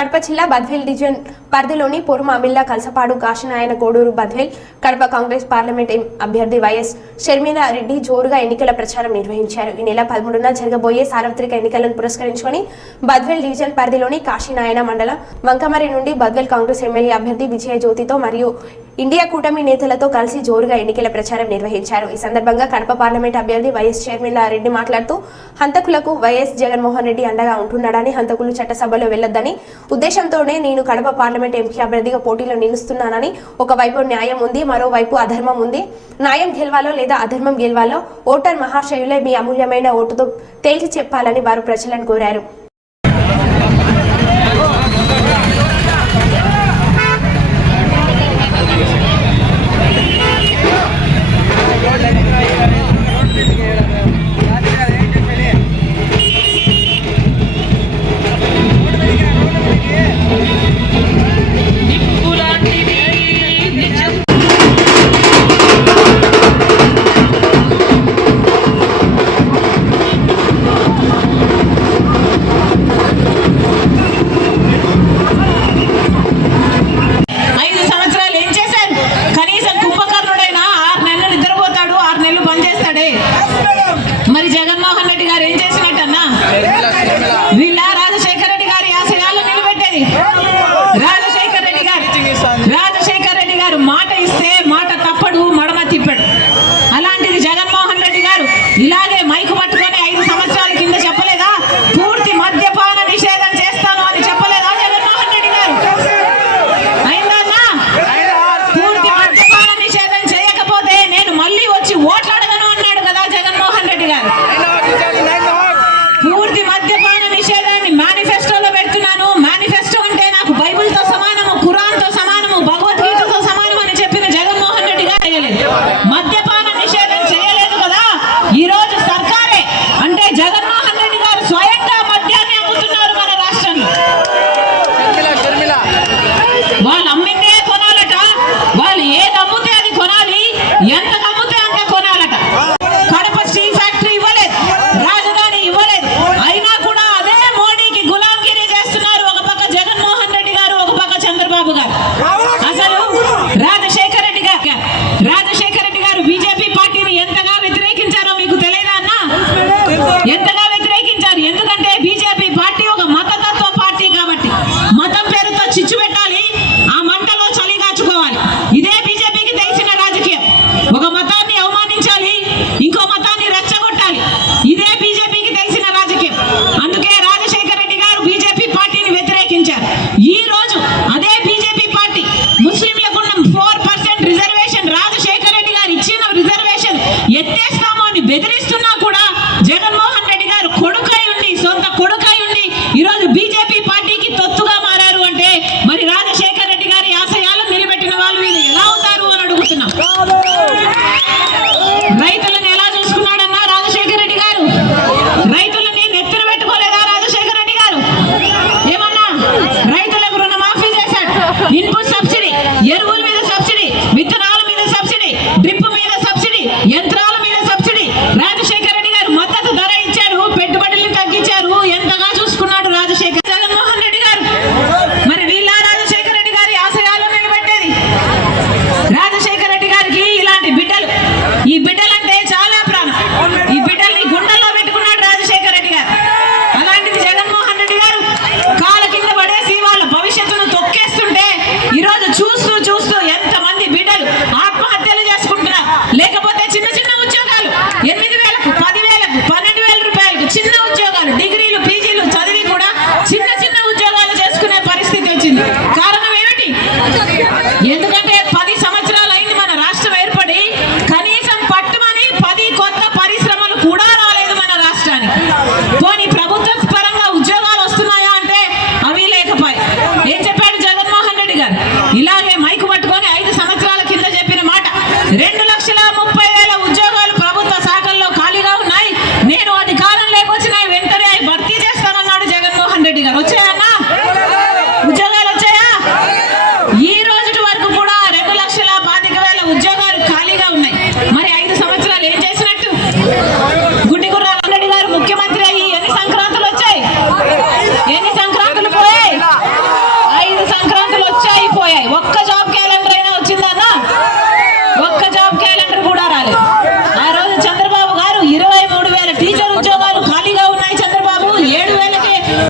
కడప జిల్లా బద్వేల్ డివిజన్ పరిధిలోని పూర్వమామిళ్ళ కలసపాడు కాశీనాయన కోడూరు బద్వేల్ కడప కాంగ్రెస్ పార్లమెంట్ అభ్యర్థి వైఎస్ షర్మిలా రెడ్డి జోరుగా ఎన్నికల ప్రచారం నిర్వహించారు. ఈ నెల 13న జరగబోయే సార్వత్రిక ఎన్నికలను పురస్కరించుకొని బద్వేల్ డివిజన్ పరిధిలోని కాశీనాయన మండలం వంకమరి నుండి బద్వేల్ కాంగ్రెస్ ఎమ్మెల్యే అభ్యర్థి విజయ జ్యోతితో మరియు ఇండియా కూటమి నేతలతో కలిసి జోరుగా ఎన్నికల ప్రచారం నిర్వహించారు. ఈ సందర్భంగా కడప పార్లమెంట్ అభ్యర్థి వైఎస్ షర్మిలా రెడ్డి మాట్లాడుతూ హంతకులకు వైఎస్ జగన్మోహన్ రెడ్డి అండగా ఉంటున్నాడని, హంతకులు చట్టసభలో వెళ్లొద్దని ఉద్దేశంతోనే నేను కడప పార్లమెంట్ ఎంపీ అభ్యర్థిగా పోటీలో నిలుస్తున్నానని, ఒకవైపు న్యాయం ఉంది, మరోవైపు అధర్మం ఉంది. న్యాయం గెలవాలో లేదా అధర్మం గెలవాలో ఓటర్ మహాశయులే మీ అమూల్యమైన ఓటుతో తేల్చి చెప్పాలని వారు ప్రజలను కోరారు.